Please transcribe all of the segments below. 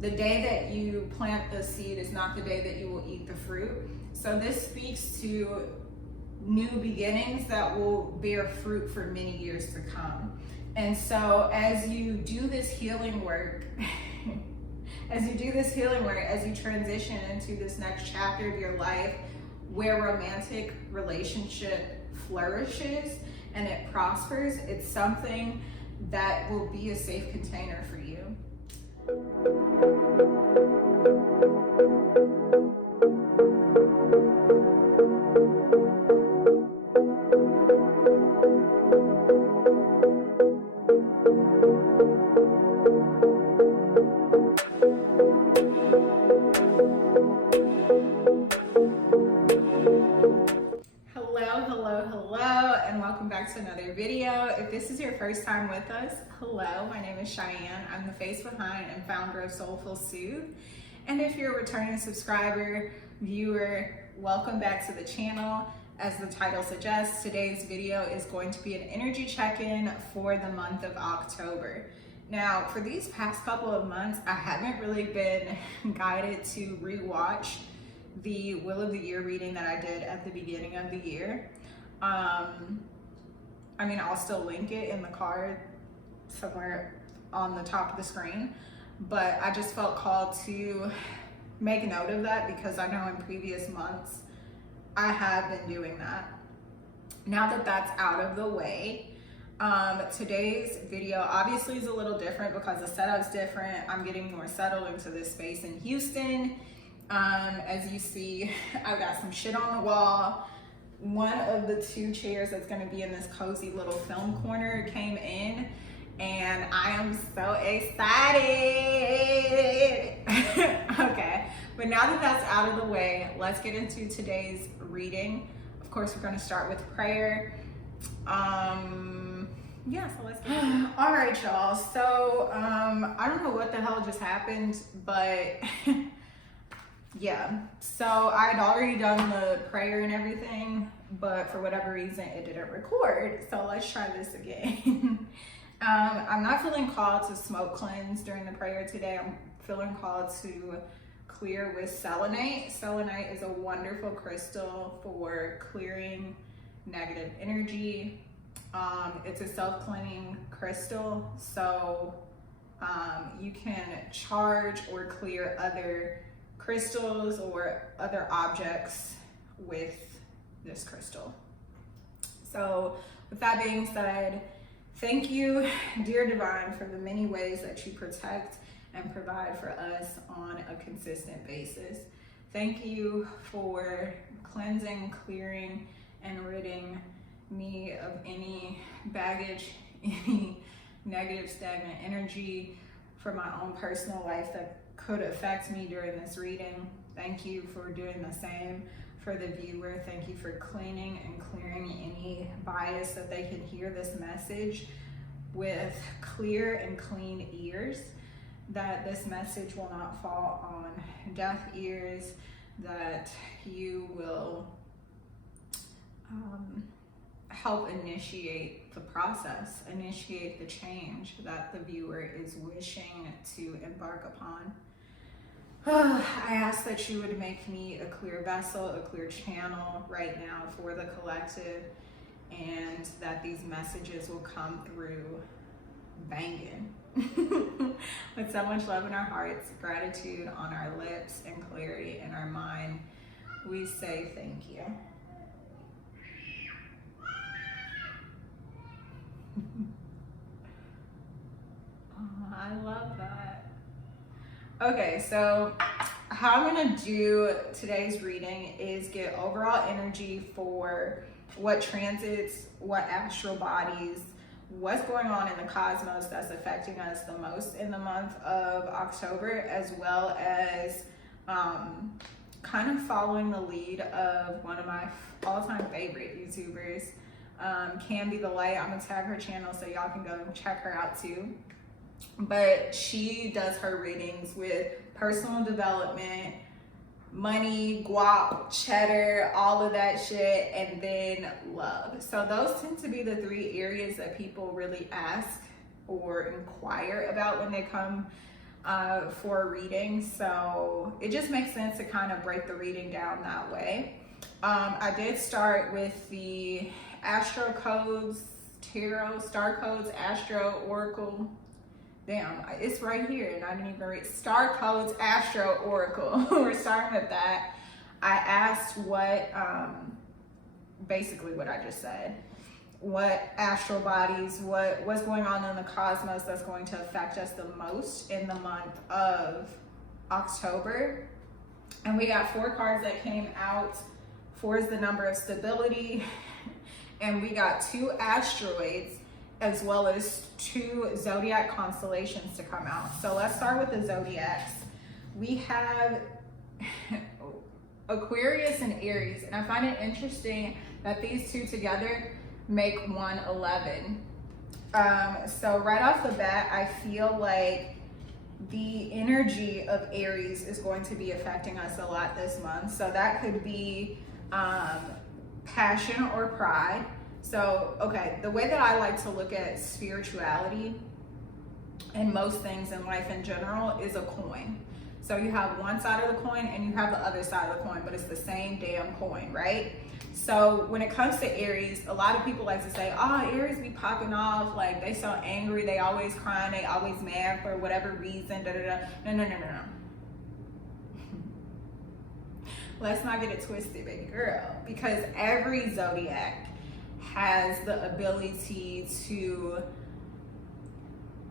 The day that you plant the seed is not the day that you will eat the fruit. So this speaks to new beginnings that will bear fruit for many years to come. And so as you do this healing work, as you transition into this next chapter of your life where romantic relationship flourishes and it prospers, it's something that will be a safe container for you. Hello, and welcome back to another video. If this is your first time with us, hello, my name is Cheyenne. I'm the face behind and founder of Soulful Soothe. And if you're a returning subscriber, viewer, welcome back to the channel. As the title suggests, today's video is going to be an energy check-in for the month of October. Now, for these past couple of months, I haven't really been guided to rewatch the Wheel of the Year reading that I did at the beginning of the year. I'll still link it in the card somewhere on the top of the screen, but I just felt called to make note of that because I know in previous months I have been doing that. Now that that's out of the way, today's video obviously is a little different because the setup's different. I'm getting more settled into this space in Houston. As you see, I've got some shit on the wall. One of the two chairs that's going to be in this cozy little film corner came in, and I am so excited. Okay, but now that that's out of the way, let's get into today's reading. Of course, we're going to start with prayer. So let's get into it. All right, y'all. So I don't know what the hell just happened, but yeah, so I had already done the prayer and everything, but for whatever reason it didn't record. So let's try this again. I'm not feeling called to smoke cleanse during the prayer today. I'm feeling called to clear with selenite. Selenite is a wonderful crystal for clearing negative energy. It's a self-cleaning crystal, so you can charge or clear other crystals or other objects with this crystal. So with that being said, thank you, dear Divine, for the many ways that you protect and provide for us on a consistent basis. Thank you for cleansing, clearing, and ridding me of any baggage, any negative stagnant energy for my own personal life that could affect me during this reading. Thank you for doing the same for the viewer. Thank you for cleaning and clearing any bias that they can hear this message with clear and clean ears, that this message will not fall on deaf ears, that you will help initiate the process, initiate the change that the viewer is wishing to embark upon. I ask that you would make me a clear vessel, a clear channel right now for the collective, and that these messages will come through banging with so much love in our hearts, gratitude on our lips, and clarity in our mind. We say thank you. Oh, I love that. Okay, so how I'm gonna do today's reading is get overall energy for what transits, what astral bodies, what's going on in the cosmos that's affecting us the most in the month of October, as well as kind of following the lead of one of my all-time favorite YouTubers, Can Be the Light. I'm gonna tag her channel so y'all can go check her out too. But she does her readings with personal development, money, guap, cheddar, all of that shit, and then love. So those tend to be the three areas that people really ask or inquire about when they come for a reading. So it just makes sense to kind of break the reading down that way. I did start with the Astro Codes, Tarot, Star Codes, Astro, Oracle. Damn, it's right here and I didn't even read. Star Codes, Astro, Oracle. We're starting with that. I asked what, basically what I just said. What astral bodies, what's going on in the cosmos that's going to affect us the most in the month of October. And we got 4 cards that came out. 4 is the number of stability. And we got 2 asteroids as well as 2 zodiac constellations to come out. So let's start with the zodiacs. We have Aquarius and Aries, and I find it interesting that these 2 together make 111. So right off the bat, I feel like the energy of Aries is going to be affecting us a lot this month. So that could be passion or pride. So, okay, the way that I like to look at spirituality and most things in life in general is a coin. So you have one side of the coin and you have the other side of the coin, but it's the same damn coin, right? So when it comes to Aries, a lot of people like to say, oh, Aries be popping off, like they so angry, they always crying, they always mad for whatever reason, da da da. No. Let's not get it twisted, baby girl, because every zodiac has the ability to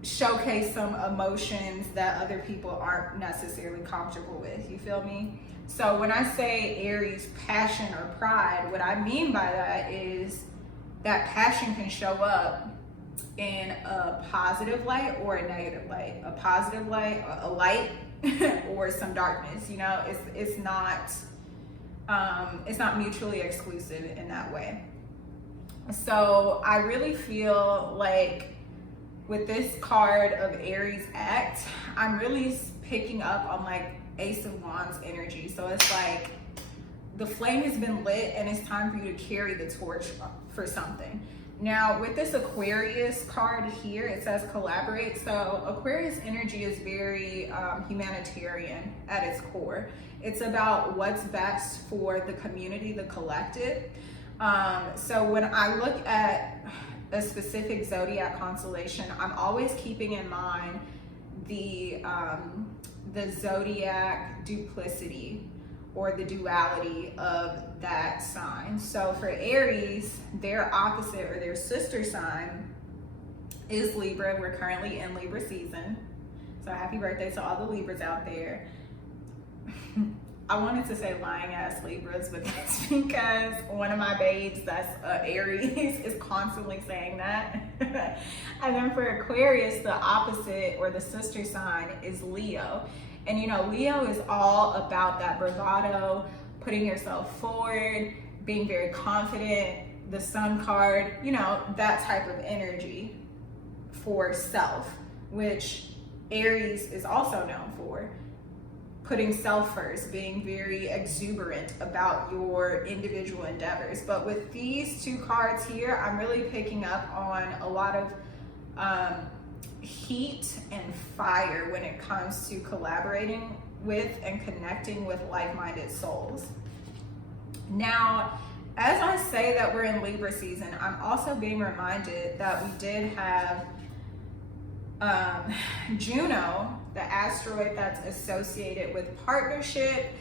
showcase some emotions that other people aren't necessarily comfortable with. You feel me? So when I say Aries, passion or pride, what I mean by that is that passion can show up in a positive light or a negative light. A positive light, a light, or some darkness. You know, it's not mutually exclusive in that way. So I really feel like with this card of Aries Act, I'm really picking up on like Ace of Wands energy. So it's like the flame has been lit and it's time for you to carry the torch for something. Now with this Aquarius card here, it says collaborate. So Aquarius energy is very humanitarian at its core. It's about what's best for the community, the collective. So when I look at a specific zodiac constellation, I'm always keeping in mind the zodiac duplicity or the duality of that sign. So for Aries, their opposite or their sister sign is Libra. We're currently in Libra season. So happy birthday to all the Libras out there. I wanted to say lying ass Libras, but that's because one of my babes that's Aries is constantly saying that. And then for Aquarius, the opposite or the sister sign is Leo. And you know, Leo is all about that bravado, putting yourself forward, being very confident, the Sun card, you know, that type of energy for self, which Aries is also known for. Putting self first, being very exuberant about your individual endeavors. But with these 2 cards here, I'm really picking up on a lot of heat and fire when it comes to collaborating with and connecting with like-minded souls. Now, as I say that we're in Libra season, I'm also being reminded that we did have Juno, the asteroid that's associated with partnership,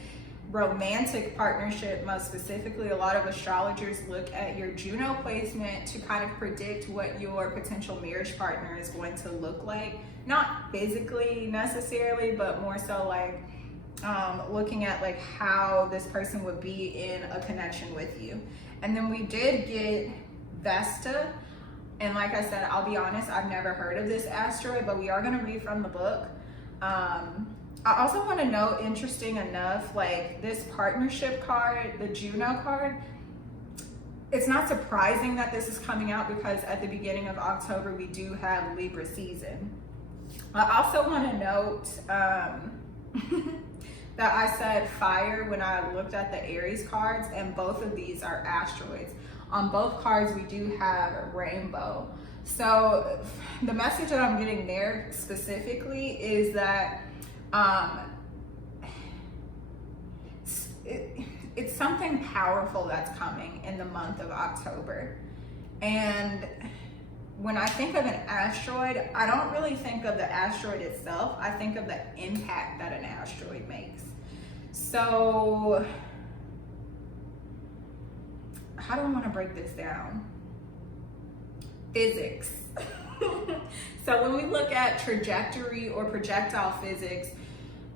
romantic partnership. Most specifically, a lot of astrologers look at your Juno placement to kind of predict what your potential marriage partner is going to look like. Not physically necessarily, but more so like looking at like how this person would be in a connection with you. And then we did get Vesta. And like I said, I'll be honest, I've never heard of this asteroid, but we are going to read from the book. I also want to note, interesting enough, like this partnership card, the Juno card, it's not surprising that this is coming out because at the beginning of October, we do have Libra season. I also want to note that I said fire when I looked at the Aries cards, and both of these are asteroids. On both cards, we do have a rainbow. So the message that I'm getting there specifically is that it's something powerful that's coming in the month of October. And when I think of an asteroid, I don't really think of the asteroid itself. I think of the impact that an asteroid makes. So how do I want to break this down? Physics. So when we look at trajectory or projectile physics,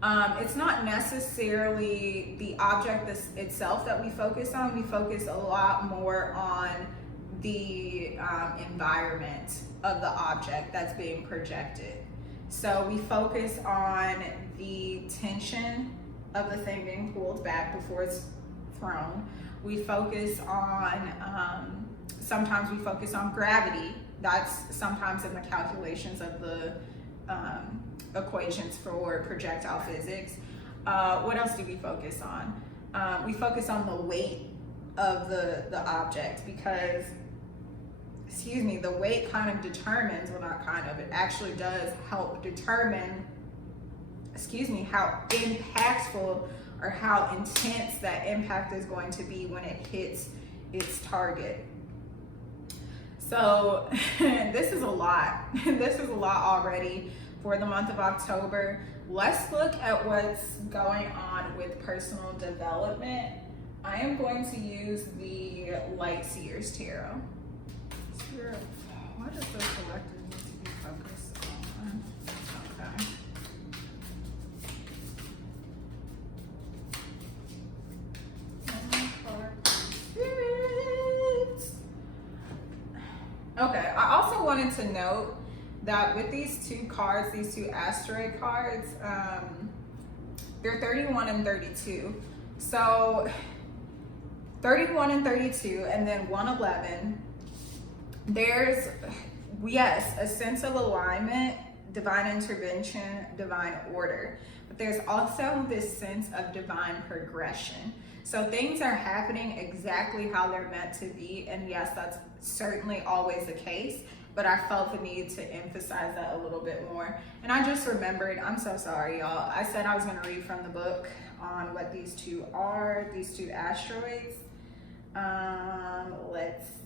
it's not necessarily the object itself that we focus on. We focus a lot more on the environment of the object that's being projected. So we focus on the tension of the thing being pulled back before it's thrown. We focus on, sometimes we focus on gravity. That's sometimes in the calculations of the equations for projectile physics. What else do we focus on? We focus on the weight of the object because, the weight kind of determines, well not kind of, it actually does help determine, how impactful or how intense that impact is going to be when it hits its target. So this is a lot. This is a lot already for the month of October. Let's look at what's going on with personal development. I am going to use the Light Seers Tarot. What does the collective need to be focused on? Okay. Okay, I also wanted to note that with these two cards, these two asteroid cards, they're 31 and 32. So 31 and 32 and then 111, there's, yes, a sense of alignment, divine intervention, divine order, but there's also this sense of divine progression. So things are happening exactly how they're meant to be, and yes, that's certainly always the case, but I felt the need to emphasize that a little bit more. And I just remembered, I'm so sorry y'all, I said I was gonna read from the book on what these two are, these two asteroids. Let's see.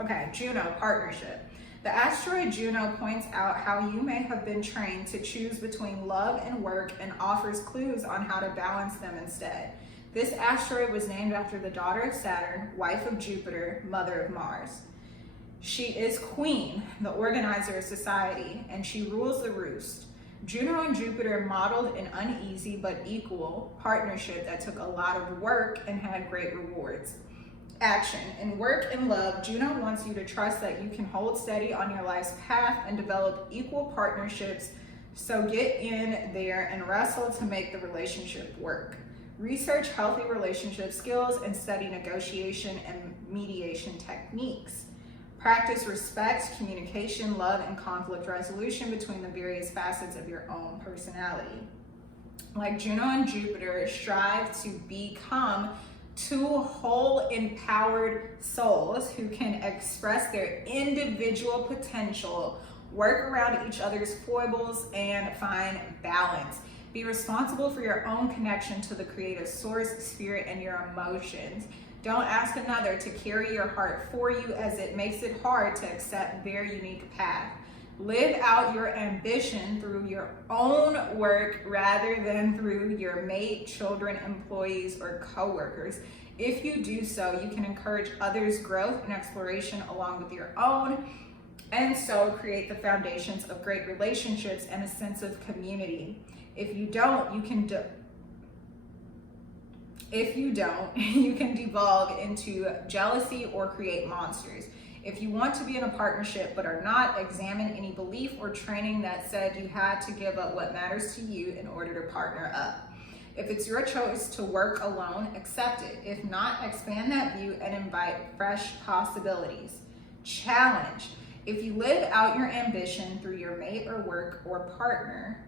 Okay, Juno, partnership. The asteroid Juno points out how you may have been trained to choose between love and work and offers clues on how to balance them instead. This asteroid was named after the daughter of Saturn, wife of Jupiter, mother of Mars. She is Queen, the organizer of society, and she rules the roost. Juno and Jupiter modeled an uneasy but equal partnership that took a lot of work and had great rewards. Action. In work and love, Juno wants you to trust that you can hold steady on your life's path and develop equal partnerships, so get in there and wrestle to make the relationship work. Research healthy relationship skills and study negotiation and mediation techniques. Practice respect, communication, love, and conflict resolution between the various facets of your own personality. Like Juno and Jupiter, strive to become two whole empowered souls who can express their individual potential, work around each other's foibles, and find balance. Be responsible for your own connection to the creative source, spirit, and your emotions. Don't ask another to carry your heart for you, as it makes it hard to accept their unique path. Live out your ambition through your own work rather than through your mate, children, employees, or coworkers. If you do so, you can encourage others' growth and exploration along with your own, and so create the foundations of great relationships and a sense of community. If you don't, you can devolve into jealousy or create monsters. If you want to be in a partnership but are not, examine any belief or training that said you had to give up what matters to you in order to partner up. If it's your choice to work alone, accept it. If not, expand that view and invite fresh possibilities. Challenge. If you live out your ambition through your mate or work or partner,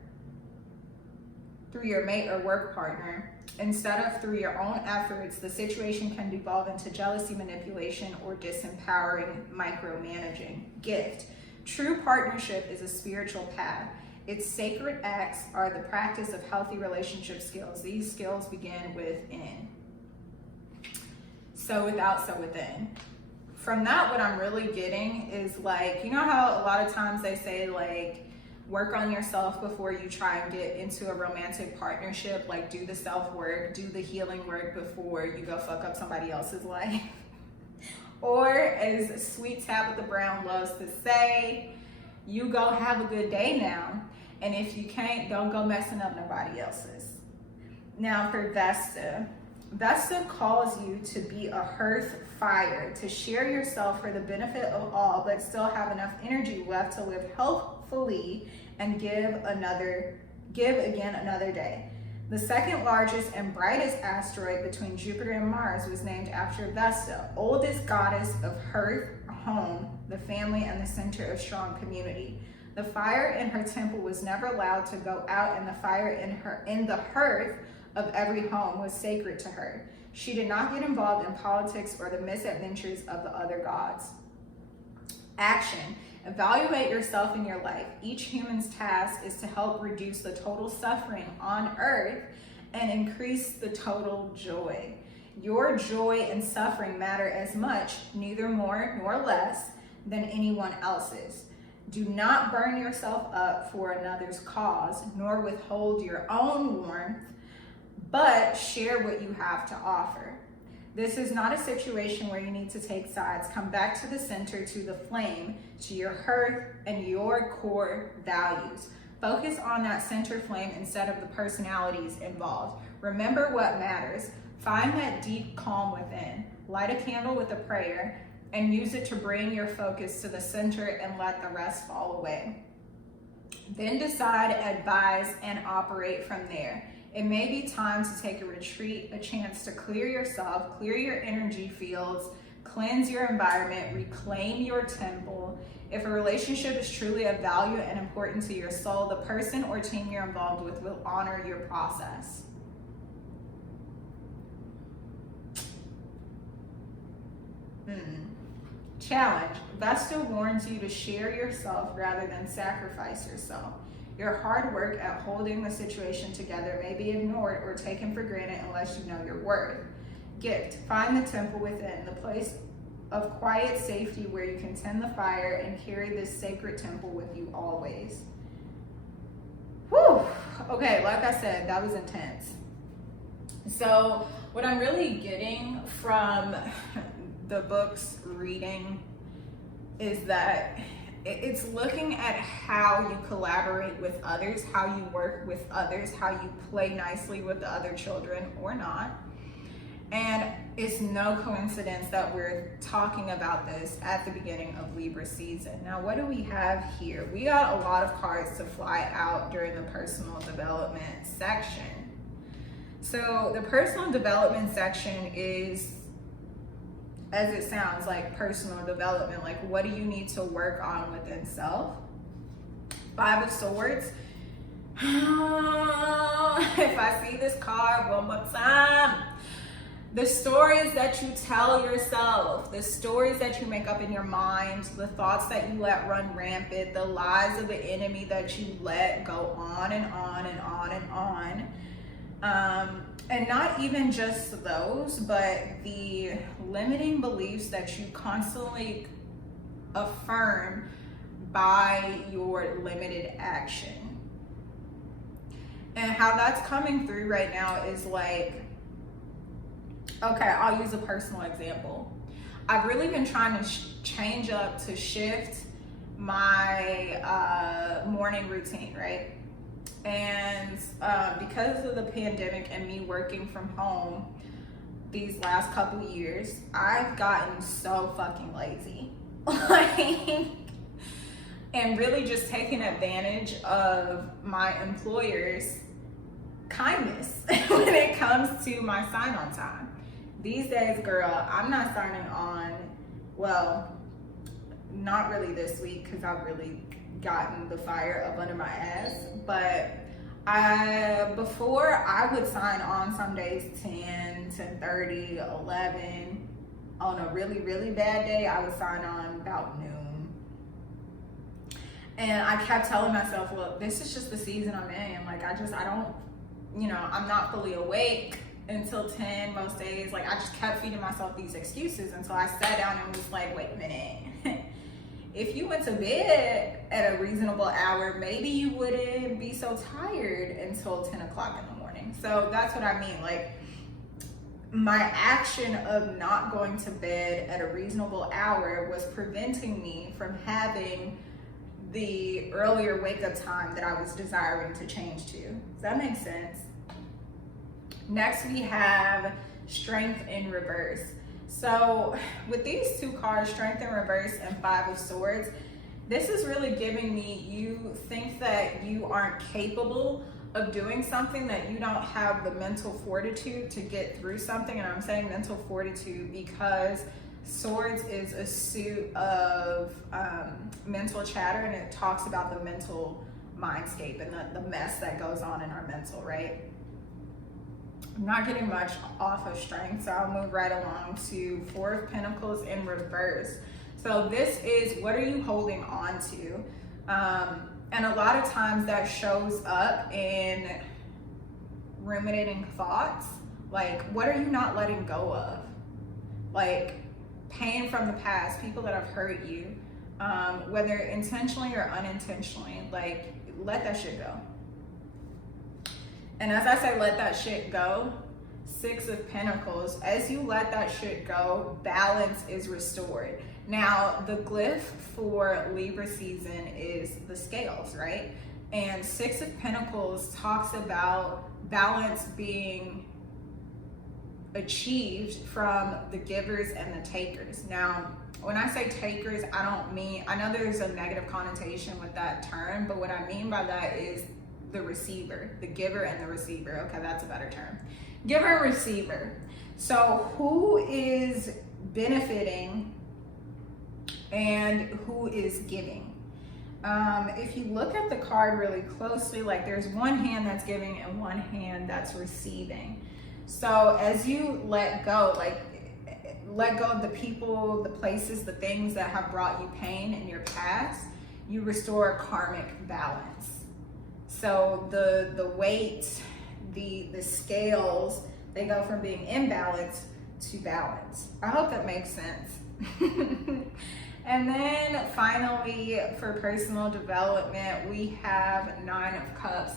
through your mate or work partner, instead of through your own efforts, the situation can devolve into jealousy, manipulation, or disempowering micromanaging. Gift. True partnership is a spiritual path. Its sacred acts are the practice of healthy relationship skills. These skills begin within. So without, so within. From that, what I'm really getting is like, you know how a lot of times they say like, work on yourself before you try and get into a romantic partnership, like do the self-work, do the healing work before you go fuck up somebody else's life. Or as Sweet Tabitha Brown loves to say, you go have a good day now. And if you can't, don't go messing up nobody else's. Now for Vesta. Vesta calls you to be a hearth fire, to share yourself for the benefit of all, but still have enough energy left to live healthfully and give again another day. The second largest and brightest asteroid between Jupiter and Mars was named after Vesta, oldest goddess of hearth, home, the family, and the center of strong community. The fire in her temple was never allowed to go out, and the fire in the hearth of every home was sacred to her. She did not get involved in politics or the misadventures of the other gods. Action. Evaluate yourself in your life. Each human's task is to help reduce the total suffering on earth and increase the total joy. Your joy and suffering matter as much, neither more nor less, than anyone else's. Do not burn yourself up for another's cause, nor withhold your own warmth, but share what you have to offer. This is not a situation where you need to take sides. Come back to the center, to the flame, to your hearth and your core values. Focus on that center flame instead of the personalities involved. Remember what matters. Find that deep calm within. Light a candle with a prayer and use it to bring your focus to the center and let the rest fall away. Then decide, advise, and operate from there. It may be time to take a retreat, a chance to clear yourself, clear your energy fields, cleanse your environment, reclaim your temple. If a relationship is truly of value and important to your soul, the person or team you're involved with will honor your process. Challenge. Vesta warns you to share yourself rather than sacrifice yourself. Your hard work at holding the situation together may be ignored or taken for granted unless you know your worth. Gift. Find the temple within, the place of quiet safety where you can tend the fire and carry this sacred temple with you always. Whew. Okay, like I said, that was intense. So what I'm really getting from the book's reading is that it's looking at how you collaborate with others, how you work with others, how you play nicely with the other children or not. And it's no coincidence that we're talking about this at the beginning of Libra season. Now, what do we have here? We got a lot of cards to fly out during the personal development section. So the personal development section is, as it sounds, like personal development. Like, what do you need to work on within self? Five of Swords. If I see this card one more time, the stories that you tell yourself, the stories that you make up in your mind, the thoughts that you let run rampant, the lies of the enemy that you let go on and on and on and on. And not even just those, but the limiting beliefs that you constantly affirm by your limited action. And how that's coming through right now is like, okay, I'll use a personal example. I've really been trying to change up, to shift my morning routine, right? And because of the pandemic and me working from home these last couple years, I've gotten so fucking lazy. And really just taking advantage of my employer's kindness when it comes to my sign-on time. These days, girl, I'm not signing on, well, not really this week because I've really gotten the fire up under my ass, but Before I would sign on some days 10, 10:30, 11. On a really, really bad day, I would sign on about noon. And I kept telling myself, look, this is just the season I'm in. Like, I don't, I'm not fully awake until 10 most days. Like, I just kept feeding myself these excuses until I sat down and was like, wait a minute. If you went to bed at a reasonable hour, maybe you wouldn't be so tired until 10 o'clock in the morning. So that's what I mean. Like, my action of not going to bed at a reasonable hour was preventing me from having the earlier wake up time that I was desiring to change to. Does that make sense? Next, we have Strength in Reverse. So with these two cards, Strength in Reverse and Five of Swords, this is really giving me, you think that you aren't capable of doing something, that you don't have the mental fortitude to get through something. And I'm saying mental fortitude because Swords is a suit of mental chatter, and it talks about the mental mindscape and the mess that goes on in our mental, right? I'm not getting much off of Strength, so I'll move right along to Four of Pentacles in Reverse. So this is, what are you holding on to? And a lot of times that shows up in ruminating thoughts. Like, what are you not letting go of? Like, pain from the past, people that have hurt you, whether intentionally or unintentionally. Like, let that shit go. And as I say, let that shit go, Six of Pentacles, as you let that shit go, balance is restored. Now, the glyph for Libra season is the scales, right? And Six of Pentacles talks about balance being achieved from the givers and the takers. Now, when I say takers, I don't mean, I know there's a negative connotation with that term, but what I mean by that is the receiver, the giver and the receiver. Okay, that's a better term. Giver and receiver. So who is benefiting and who is giving? If you look at the card really closely, like there's one hand that's giving and one hand that's receiving. So as you let go, like let go of the people, the places, the things that have brought you pain in your past, you restore karmic balance. So the weight, the scales, they go from being imbalanced to balance. I hope that makes sense. And then finally, for personal development, we have Nine of Cups.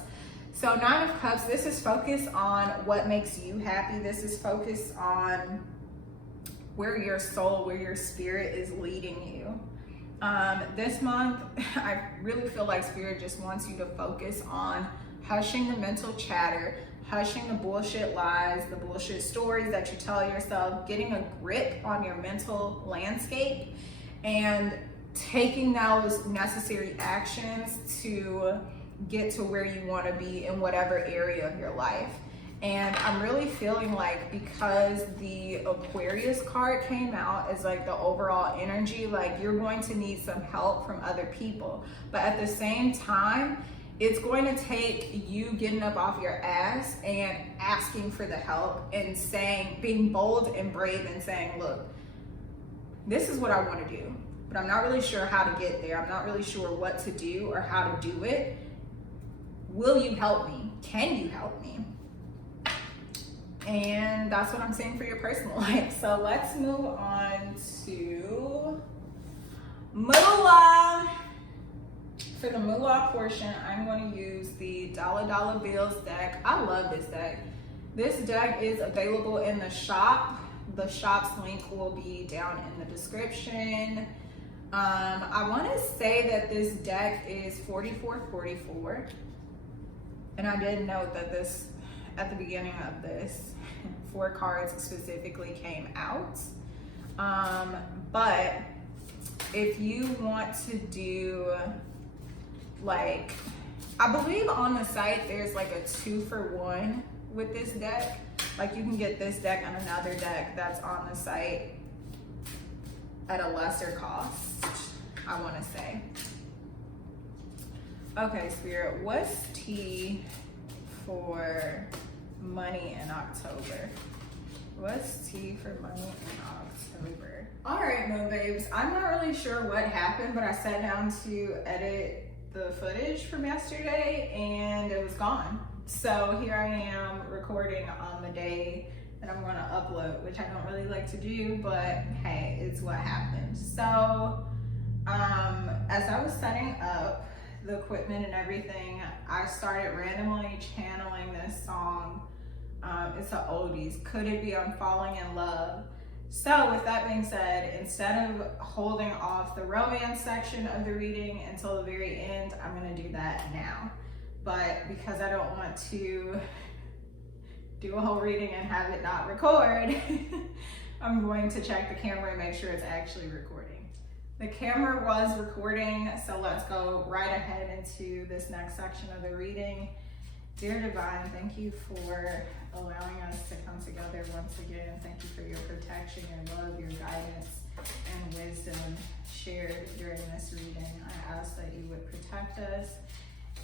So Nine of Cups, this is focused on what makes you happy. This is focused on where your soul, where your spirit is leading you. This month, I really feel like Spirit just wants you to focus on hushing the mental chatter, hushing the bullshit lies, the bullshit stories that you tell yourself, getting a grip on your mental landscape, and taking those necessary actions to get to where you want to be in whatever area of your life. And I'm really feeling like, because the Aquarius card came out as like the overall energy, like you're going to need some help from other people. But at the same time, it's going to take you getting up off your ass and asking for the help and saying, being bold and brave and saying, look, this is what I want to do, but I'm not really sure how to get there. I'm not really sure what to do or how to do it. Will you help me? Can you help me? And that's what I'm saying for your personal life. So let's move on to Moolah. For the Moolah portion, I'm going to use the Dollar Bills deck. I love this deck. This deck is available in the shop. The shop's link will be down in the description. I want to say that this deck is $44.44. And I did note that this, at the beginning of this, 4 cards specifically came out. But if you want to do, like, I believe on the site there's like a 2-for-1 with this deck. Like, you can get this deck and another deck that's on the site at a lesser cost, I want to say. Okay, Spirit, what's tea for money in October? What's tea for money in October? All right, Moon Babes. I'm not really sure what happened, but I sat down to edit the footage from yesterday and it was gone. So here I am recording on the day that I'm going to upload, which I don't really like to do, but hey, it's what happened. So as I was setting up the equipment and everything, I started randomly channeling this song. It's an oldies. Could it be I'm Falling in Love? So with that being said, instead of holding off the romance section of the reading until the very end, I'm gonna do that now. But because I don't want to do a whole reading and have it not record, I'm going to check the camera and make sure it's actually recording. The camera was recording, so let's go right ahead into this next section of the reading. Dear Divine, thank you for allowing us to come together once again. Thank you for your protection, your love, your guidance, and wisdom shared during this reading. I ask that you would protect us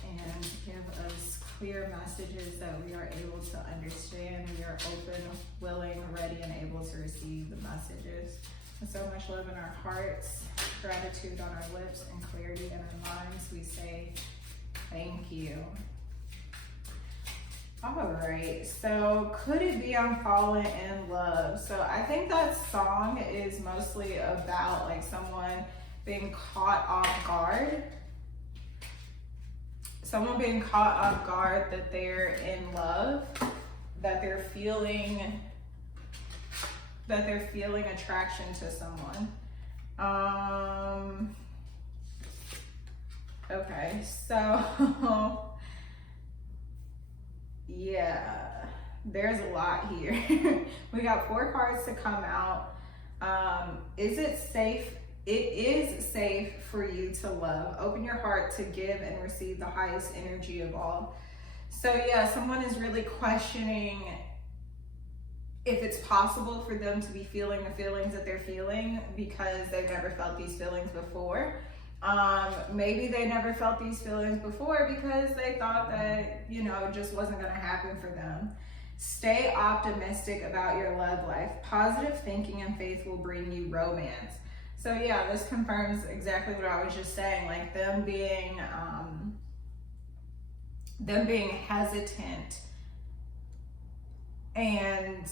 and give us clear messages that we are able to understand. We are open, willing, ready, and able to receive the messages. With so much love in our hearts, gratitude on our lips, and clarity in our minds, we say thank you. All right, so could it be I'm falling in love? So I think that song is mostly about like someone being caught off guard. Someone being caught off guard that they're in love, that they're feeling attraction to someone. Okay, so yeah, there's a lot here. We got 4 cards to come out. Is it safe? It is safe for you to love. Open your heart to give and receive the highest energy of all. So yeah, someone is really questioning if it's possible for them to be feeling the feelings that they're feeling because they've never felt these feelings before. Maybe they never felt these feelings before because they thought that, you know, it just wasn't going to happen for them. Stay optimistic about your love life. Positive thinking and faith will bring you romance. So yeah, this confirms exactly what I was just saying, like them being hesitant and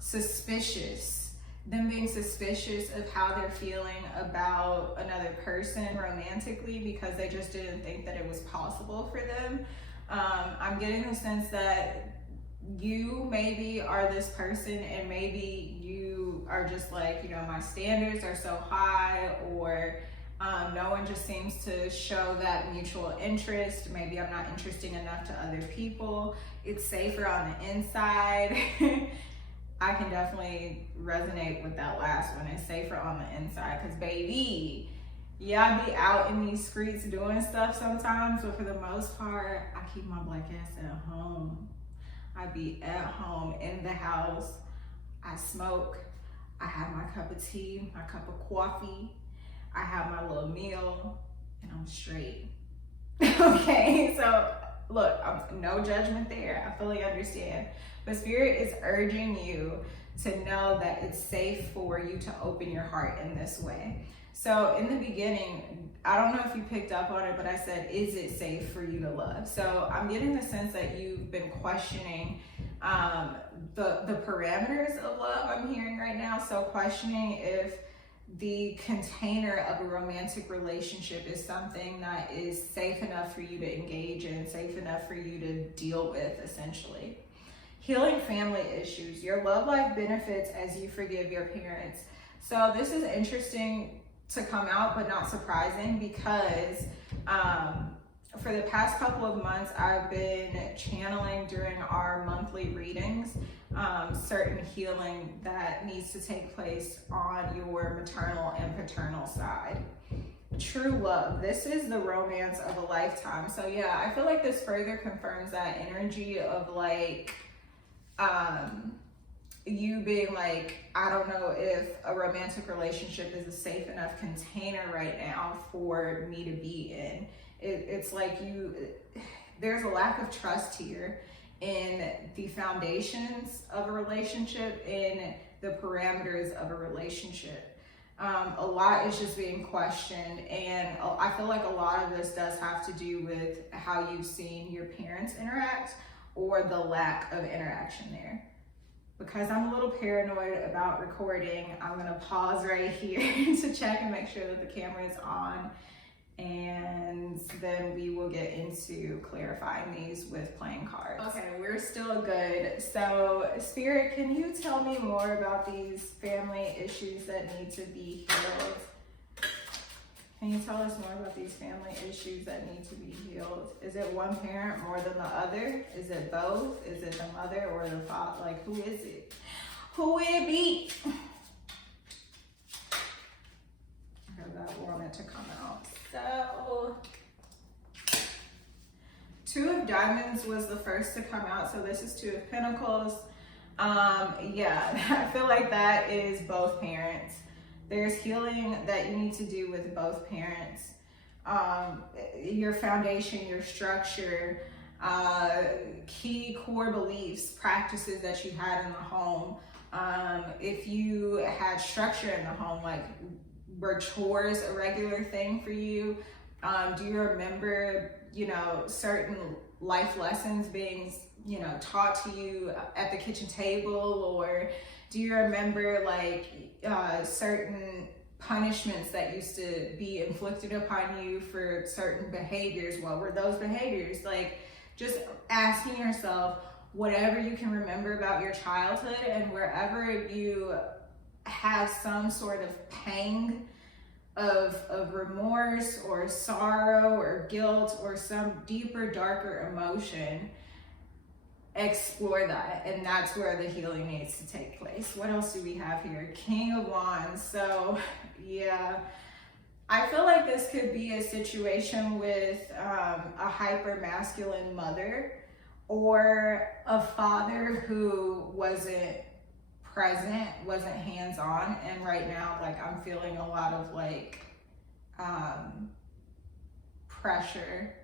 suspicious. Them being suspicious of how they're feeling about another person romantically because they just didn't think that it was possible for them. I'm getting the sense that you maybe are this person and maybe you are just like, you know, my standards are so high, or no one just seems to show that mutual interest. Maybe I'm not interesting enough to other people. It's safer on the inside. I can definitely resonate with that last one. It's safer on the inside because baby, yeah, I be out in these streets doing stuff sometimes, but for the most part, I keep my black ass at home. I be at home in the house. I smoke. I have my cup of tea, my cup of coffee. I have my little meal and I'm straight. Okay, so look, no judgment there. I fully understand. But Spirit is urging you to know that it's safe for you to open your heart in this way. So in the beginning, I don't know if you picked up on it, but I said, is it safe for you to love? So I'm getting the sense that you've been questioning the parameters of love, I'm hearing right now. So questioning if the container of a romantic relationship is something that is safe enough for you to engage in, safe enough for you to deal with, essentially. Healing family issues. Your love life benefits as you forgive your parents. So this is interesting to come out, but not surprising, because for the past couple of months, I've been channeling during our monthly readings certain healing that needs to take place on your maternal and paternal side. True love. This is the romance of a lifetime. So yeah, I feel like this further confirms that energy of like, you being like, I don't know if a romantic relationship is a safe enough container right now for me to be in. It's like there's a lack of trust here in the foundations of a relationship, in the parameters of a relationship. A lot is just being questioned, and I feel like a lot of this does have to do with how you've seen your parents interact or the lack of interaction there. Because I'm a little paranoid about recording, I'm gonna pause right here to check and make sure that the camera is on, and then we will get into clarifying these with playing cards. Okay, we're still good. So Spirit, can you tell me more about these family issues that need to be healed? Can you tell us more about these family issues that need to be healed? Is it one parent more than the other? Is it both? Is it the mother or the father? Like, who is it? Who it be? Because I want it to come out. So, Two of Diamonds was the first to come out. So this is Two of Pentacles. Yeah, I feel like that is both parents. There's healing that you need to do with both parents. Your foundation, your structure, key core beliefs, practices that you had in the home. If you had structure in the home, like were chores a regular thing for you? Do you remember, certain life lessons being, taught to you at the kitchen table? Or do you remember certain punishments that used to be inflicted upon you for certain behaviors? What were those behaviors? Like, just asking yourself whatever you can remember about your childhood, and wherever you have some sort of pang of remorse or sorrow or guilt or some deeper, darker emotion, explore that, and that's where the healing needs to take place. What else do we have here? King of Wands. So yeah, I feel like this could be a situation with a hyper masculine mother, or a father who wasn't present, wasn't hands-on, and right now, like, I'm feeling a lot of pressure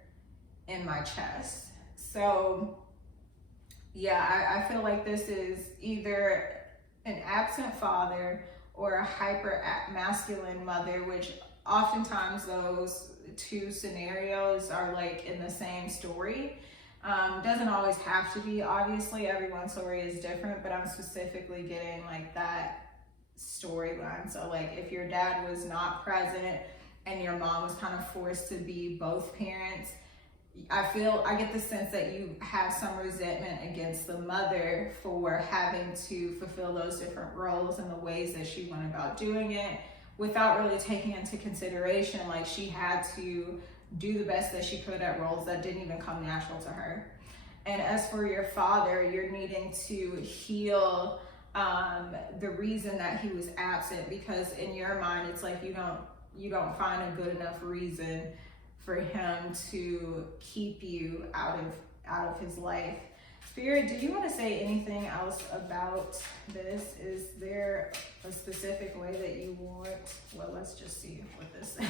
in my chest. So yeah, I feel like this is either an absent father or a hyper masculine mother, which oftentimes those two scenarios are like in the same story. Doesn't always have to be, obviously everyone's story is different, but I'm specifically getting like that storyline. So like if your dad was not present and your mom was kind of forced to be both parents, I get the sense that you have some resentment against the mother for having to fulfill those different roles and the ways that she went about doing it, without really taking into consideration, like, she had to do the best that she could at roles that didn't even come natural to her. And as for your father, you're needing to heal the reason that he was absent, because in your mind, it's like you don't find a good enough reason for him to keep you out of his life. Spirit, do you want to say anything else about this? Is there a specific way that you want? Well, let's just see what this is.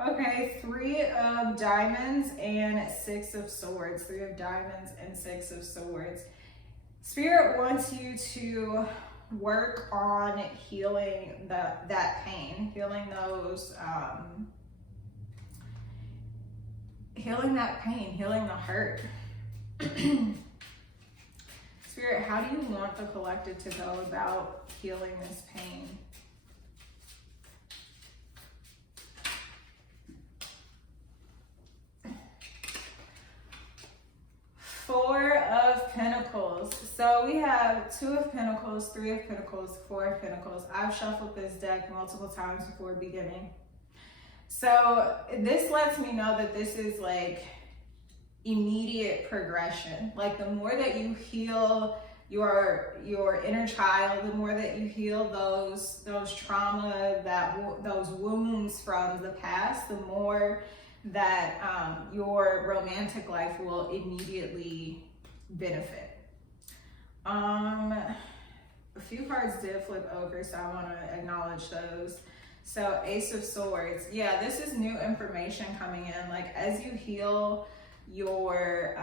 Okay, Three of Diamonds and Six of Swords. Three of Diamonds and Six of Swords. Spirit wants you to work on healing that pain, healing those, healing that pain, healing the hurt. Spirit, how do you want the collective to go about healing this pain? Four of Pentacles. So we have Two of Pentacles, Three of Pentacles, Four of Pentacles. I've shuffled this deck multiple times before beginning. So this lets me know that this is like immediate progression. Like, the more that you heal your inner child, the more that you heal those trauma, those wounds from the past, the more that your romantic life will immediately benefit. A few cards did flip over, so I want to acknowledge those. So Ace of Swords, yeah, this is new information coming in. Like as you heal your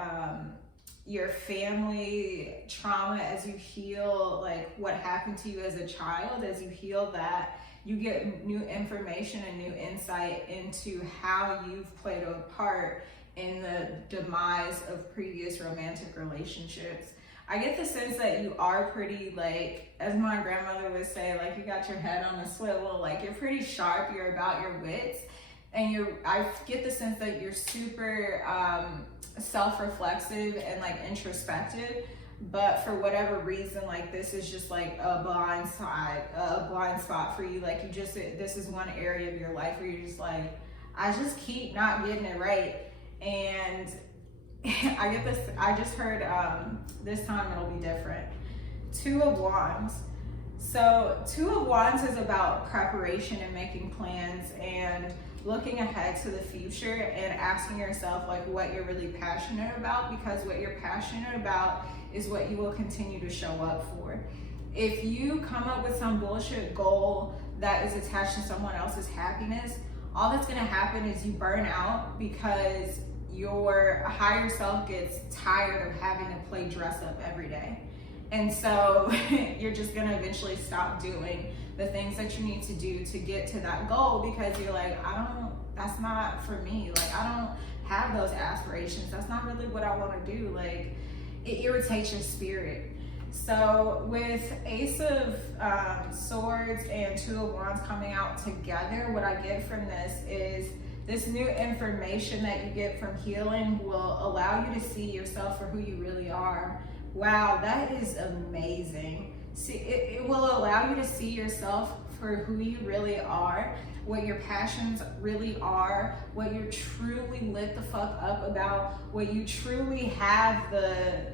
family trauma, as you heal like what happened to you as a child, as you heal that, you get new information and new insight into how you've played a part in the demise of previous romantic relationships. I get the sense that you are pretty, like, as my grandmother would say, like, you got your head on a swivel, like, you're pretty sharp, you're about your wits, and I get the sense that you're super self-reflexive and, like, introspective, but for whatever reason, like, this is just, like, a blind spot for you. Like, this is one area of your life where you're just like, I just keep not getting it right, and I just heard this time it'll be different. Two of Wands. So Two of Wands is about preparation and making plans and looking ahead to the future and asking yourself like what you're really passionate about, because what you're passionate about is what you will continue to show up for. If you come up with some bullshit goal that is attached to someone else's happiness, all that's gonna happen is you burn out because your higher self gets tired of having to play dress up every day. And so you're just gonna eventually stop doing the things that you need to do to get to that goal, because you're like, that's not for me. Like, I don't have those aspirations. That's not really what I wanna do. Like, it irritates your spirit. So with Ace of Swords and Two of Wands coming out together, what I get from this is this new information that you get from healing will allow you to see yourself for who you really are. Wow, that is amazing. See, it will allow you to see yourself for who you really are, what your passions really are, what you're truly lit the fuck up about, what you truly have the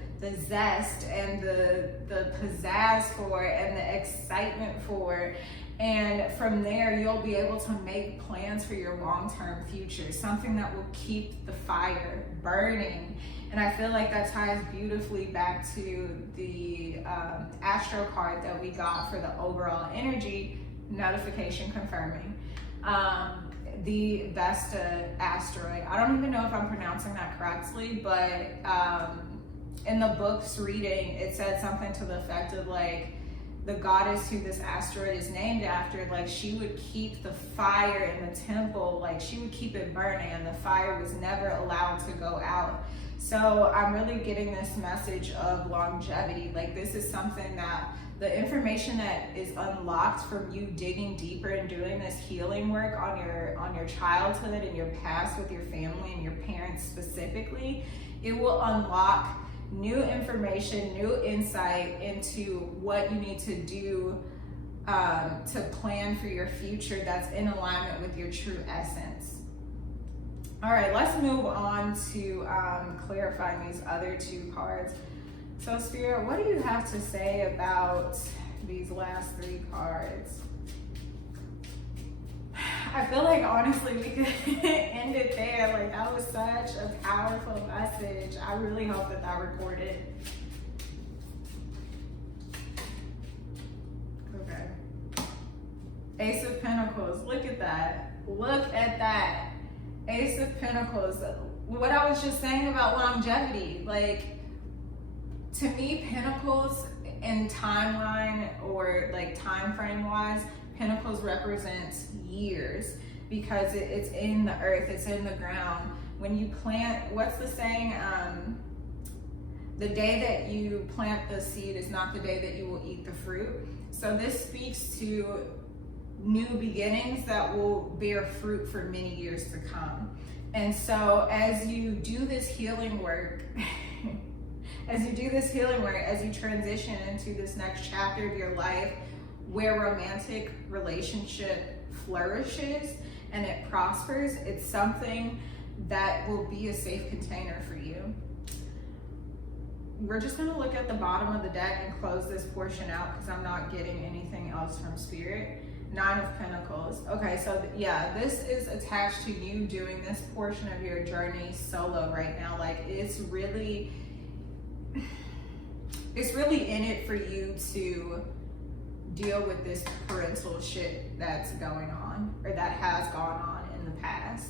zest and the pizzazz for and the excitement for. And from there, you'll be able to make plans for your long-term future, something that will keep the fire burning. And I feel like that ties beautifully back to the Astro card that we got for the overall energy, notification confirming. The Vesta asteroid. I don't even know if I'm pronouncing that correctly, but in the book's reading, it said something to the effect of like, the goddess who this asteroid is named after, like she would keep the fire in the temple, like she would keep it burning and the fire was never allowed to go out. So I'm really getting this message of longevity. Like this is something that the information that is unlocked from you digging deeper and doing this healing work on your childhood and your past with your family and your parents specifically, it will unlock new information, new insight into what you need to do to plan for your future that's in alignment with your true essence. All right, let's move on to clarifying these other two cards. So Spirit, what do you have to say about these last three cards? I feel like honestly we could end it there. Like that was such a powerful message. I really hope that that recorded. Okay. Ace of Pentacles. Look at that. Look at that. Ace of Pentacles. What I was just saying about longevity. Like to me, Pentacles in timeline or like time frame wise, Pentacles represents years because it's in the earth, it's in the ground. When you plant, what's the saying? The day that you plant the seed is not the day that you will eat the fruit. So this speaks to new beginnings that will bear fruit for many years to come. And so as you do this healing work, as you transition into this next chapter of your life, where romantic relationship flourishes and it prospers, it's something that will be a safe container for you. We're just going to look at the bottom of the deck and close this portion out because I'm not getting anything else from Spirit. Nine of Pentacles. Okay, so yeah, this is attached to you doing this portion of your journey solo right now. Like it's really in it for you to deal with this parental shit that's going on, or that has gone on in the past.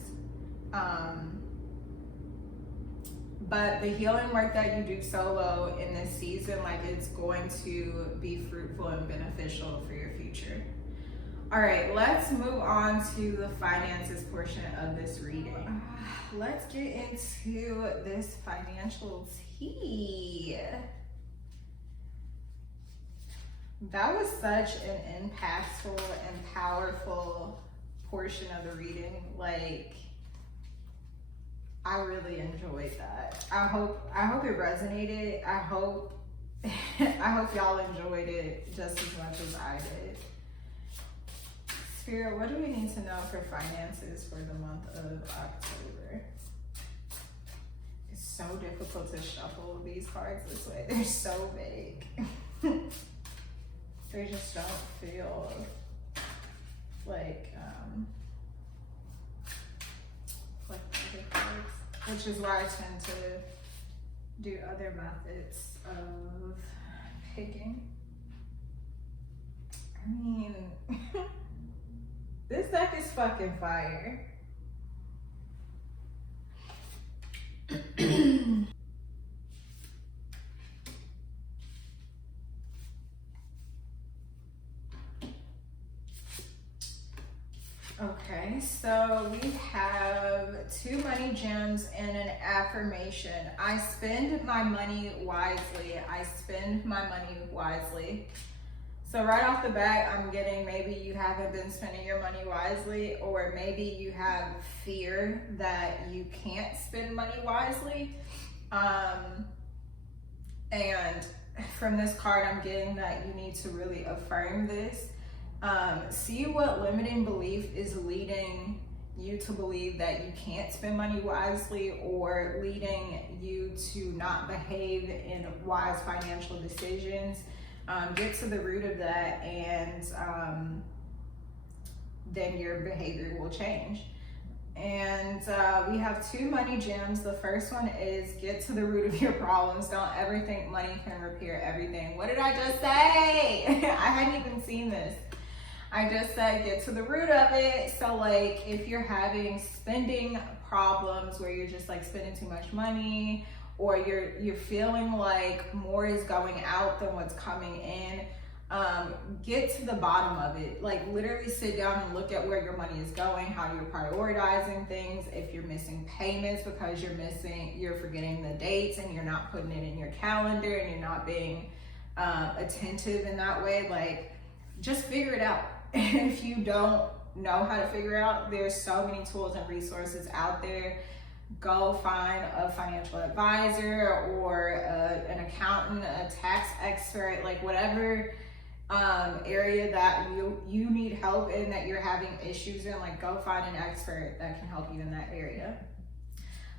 But the healing work that you do solo in this season, like, it's going to be fruitful and beneficial for your future. All right, let's move on to the finances portion of this reading. Let's get into this financial tea. That was such an impactful and powerful portion of the reading. Like, I really enjoyed that. I hope it resonated. I hope y'all enjoyed it just as much as I did. Spirit, what do we need to know for finances for the month of October? It's so difficult to shuffle these cards this way. They're so big. They just don't feel like other cards, which is why I tend to do other methods of picking. I mean, this deck is fucking fire. Okay, so we have 2 money gems and an affirmation. I spend my money wisely. I spend my money wisely. So right off the bat, I'm getting maybe you haven't been spending your money wisely, or maybe you have fear that you can't spend money wisely. And from this card, I'm getting that you need to really affirm this. See what limiting belief is leading you to believe that you can't spend money wisely, or leading you to not behave in wise financial decisions. Get to the root of that, and then your behavior will change. And we have 2 money gems. The first one is get to the root of your problems. Don't ever think money can repair everything. What did I just say? I hadn't even seen this. I just said get to the root of it. So like, if you're having spending problems where you're just like spending too much money, or you're feeling like more is going out than what's coming in, get to the bottom of it. Like, literally sit down and look at where your money is going, how you're prioritizing things. If you're missing payments because you're forgetting the dates and you're not putting it in your calendar, and you're not being attentive in that way, like, just figure it out. And if you don't know how to figure out, there's so many tools and resources out there. Go find a financial advisor, or an accountant, a tax expert, like whatever area that you need help in, that you're having issues in, like, go find an expert that can help you in that area.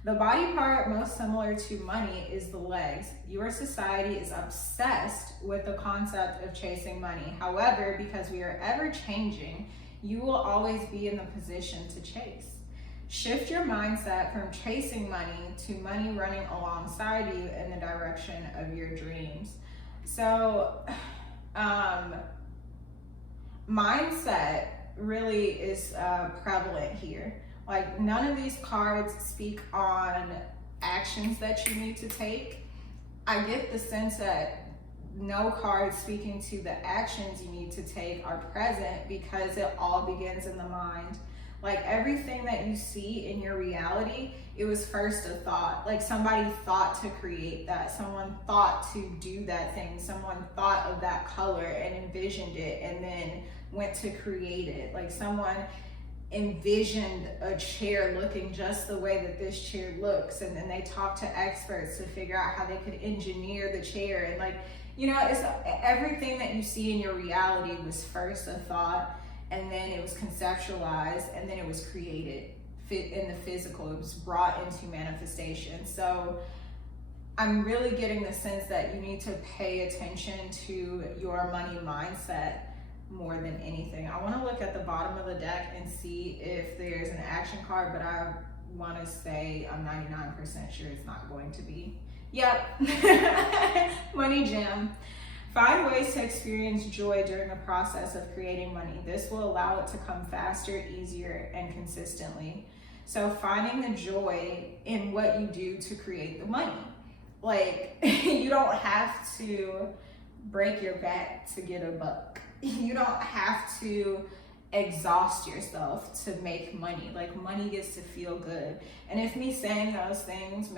The body part most similar to money is the legs. Your society is obsessed with the concept of chasing money. However, because we are ever changing, you will always be in the position to chase. Shift your mindset from chasing money to money running alongside you in the direction of your dreams. So, mindset really is prevalent here. Like, none of these cards speak on actions that you need to take. I get the sense that no cards speaking to the actions you need to take are present, because it all begins in the mind. Like, everything that you see in your reality, it was first a thought. Like, somebody thought to create that. Someone thought to do that thing. Someone thought of that color and envisioned it, and then went to create it. Like, someone envisioned a chair looking just the way that this chair looks, and then they talked to experts to figure out how they could engineer the chair. And, like, you know, it's everything that you see in your reality was first a thought, and then it was conceptualized, and then it was created in the physical. It was brought into manifestation. So I'm really getting the sense that you need to pay attention to your money mindset more than anything. I want to look at the bottom of the deck and see if there's an action card, but I want to say I'm 99% sure it's not going to be. Yep. Money gem. Find ways to experience joy during the process of creating money. This will allow it to come faster, easier, and consistently. So finding the joy in what you do to create the money. Like, you don't have to break your back to get a buck. You don't have to exhaust yourself to make money. Like, money gets to feel good. And if me saying those things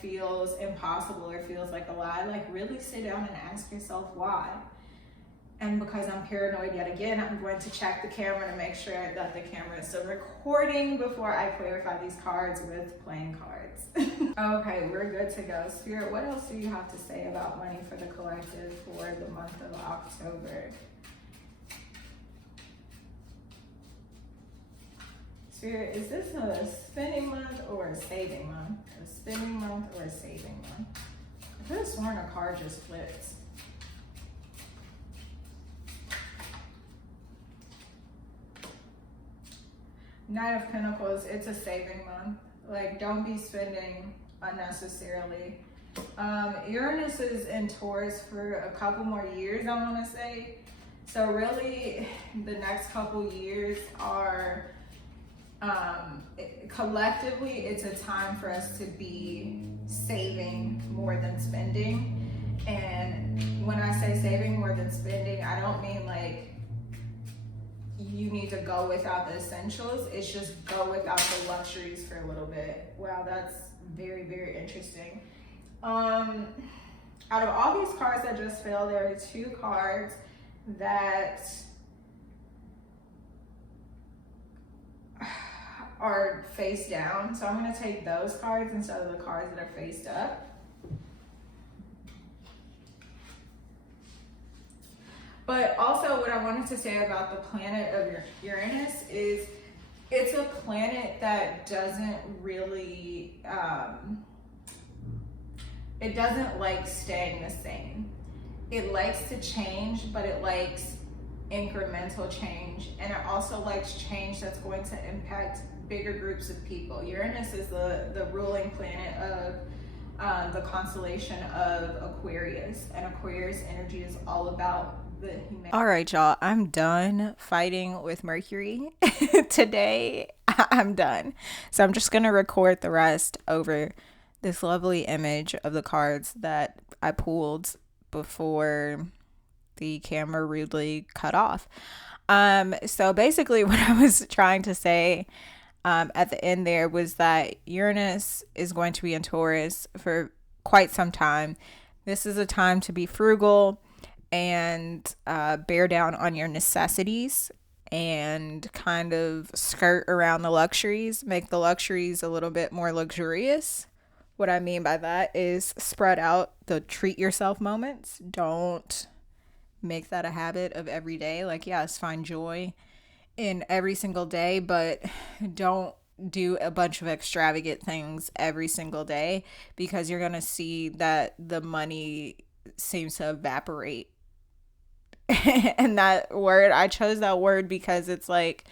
feels impossible or feels like a lie, like, really sit down and ask yourself why. And because I'm paranoid yet again, I'm going to check the camera to make sure that the camera is still recording before I clarify these cards with playing cards. Okay, we're good to go. Spirit, what else do you have to say about money for the collective for the month of October? Spirit, is this a spending month or a saving month? A spending month or a saving month? I could have sworn a card just flipped. Knight of Pentacles, it's a saving month. Like, don't be spending unnecessarily. Uranus is in Taurus for a couple more years, I want to say. So really, the next couple years are, collectively, it's a time for us to be saving more than spending. And when I say saving more than spending, I don't mean like you need to go without the essentials. It's just go without the luxuries for a little bit. Wow, that's very, very interesting. Out of all these cards that just fell, there are two cards that are face down. So I'm going to take those cards instead of the cards that are faced up. But also what I wanted to say about the planet of Uranus is it's a planet that doesn't really, it doesn't like staying the same. It likes to change, but it likes incremental change. And it also likes change that's going to impact bigger groups of people. Uranus is the ruling planet of the constellation of Aquarius. And Aquarius energy is all about the humanity. All right, y'all, I'm done fighting with Mercury. Today, I'm done. So I'm just going to record the rest over this lovely image of the cards that I pulled before the camera rudely cut off. So basically what I was trying to say at the end there was that Uranus is going to be in Taurus for quite some time. This is a time to be frugal and bear down on your necessities and kind of skirt around the luxuries, make the luxuries a little bit more luxurious. What I mean by that is spread out the treat yourself moments. Don't make that a habit of every day. Like, yes, find joy in every single day, but don't do a bunch of extravagant things every single day, because you're going to see that the money seems to evaporate. And that word, I chose that word because it's like,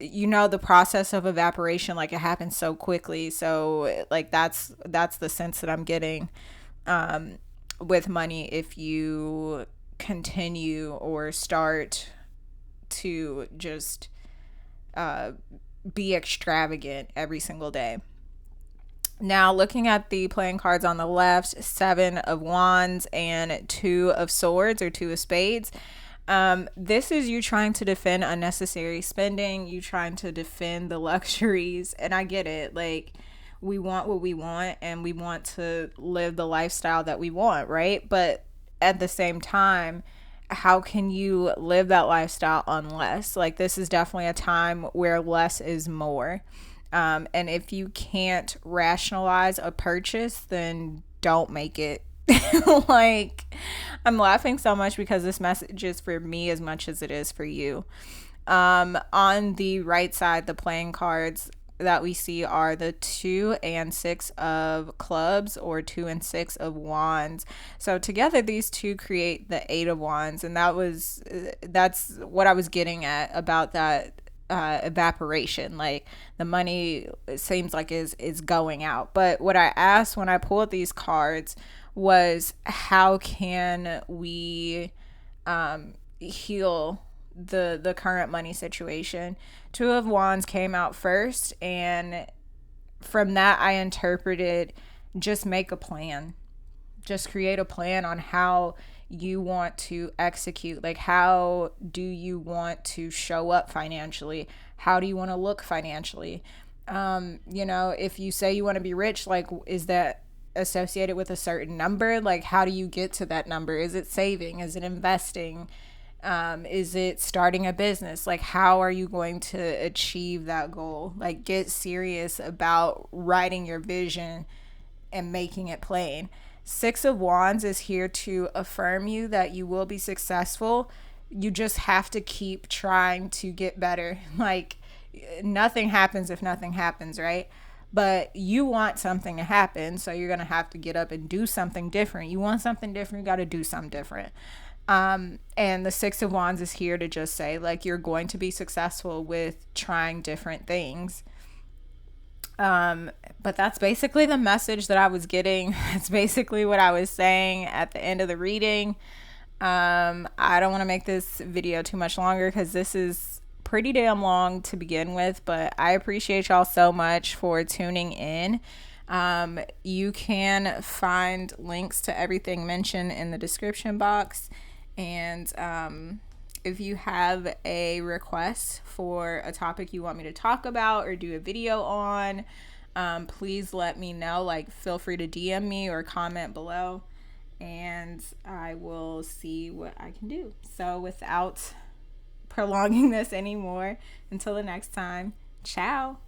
you know, the process of evaporation, like, it happens so quickly. So like that's the sense that I'm getting with money. If you continue or start to just be extravagant every single day. Now, looking at the playing cards on the left, 7 of Wands and 2 of Swords or 2 of Spades. This is you trying to defend unnecessary spending, you trying to defend the luxuries. And I get it. Like, we want what we want and we want to live the lifestyle that we want, right? But at the same time, how can you live that lifestyle on less? Like, this is definitely a time where less is more. And if you can't rationalize a purchase, then don't make it. Like, I'm laughing so much because this message is for me as much as it is for you. On the right side, the playing cards that we see are the 2 and 6 of clubs or 2 and 6 of wands. So together these two create the 8 of wands, and that's what I was getting at about that evaporation. Like, the money, it seems like is going out. But what I asked when I pulled these cards was how can we heal the current money situation. Two of Wands came out first, and from that I interpreted just make a plan. Just create a plan on how you want to execute. Like, how do you want to show up financially? How do you want to look financially? If you say you want to be rich, like, is that associated with a certain number? Like, how do you get to that number? Is it saving? Is it investing? Is it starting a business? Like, how are you going to achieve that goal? Like, get serious about writing your vision and making it plain. Six of Wands is here to affirm you that you will be successful. You just have to keep trying to get better. Like, nothing happens if nothing happens, right? But you want something to happen, so you're going to have to get up and do something different. You want something different, you got to do something different. And the Six of Wands is here to just say, like, you're going to be successful with trying different things. But that's basically the message that I was getting. It's basically what I was saying at the end of the reading. I don't want to make this video too much longer because this is pretty damn long to begin with, but I appreciate y'all so much for tuning in. You can find links to everything mentioned in the description box. And if you have a request for a topic you want me to talk about or do a video on, please let me know. Like, feel free to DM me or comment below, and I will see what I can do. So without prolonging this anymore, until the next time, ciao.